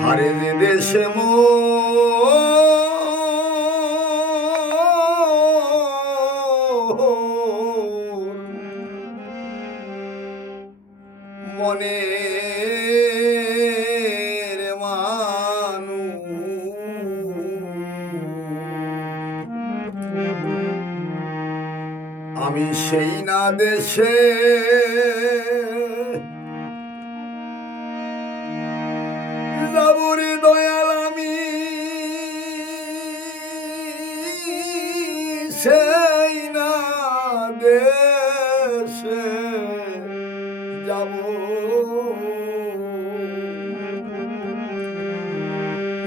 হারে যে দেশে মনের আমি সেই না দেশে যাবরে দয়াল আমি সেই না দেশে যাব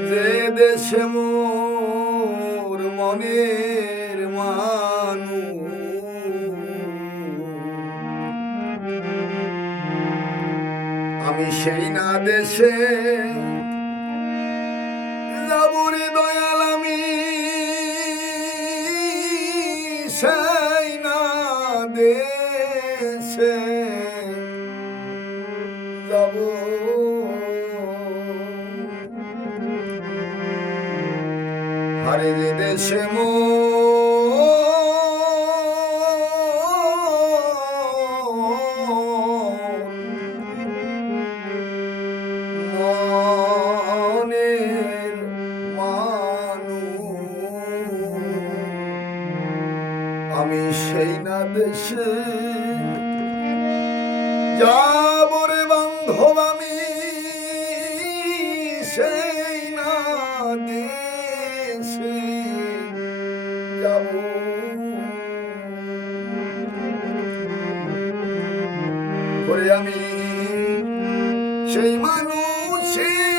যে দেশে মোর মনের আমি সেই না দেশে যাবরে দয়াল আমি সেই না দেশে যাব হারে যে দেশে আমি সেই না দেশে যাব রে বান্ধব আমি সেই না দেশে যাব করে আমি সেই মানুষের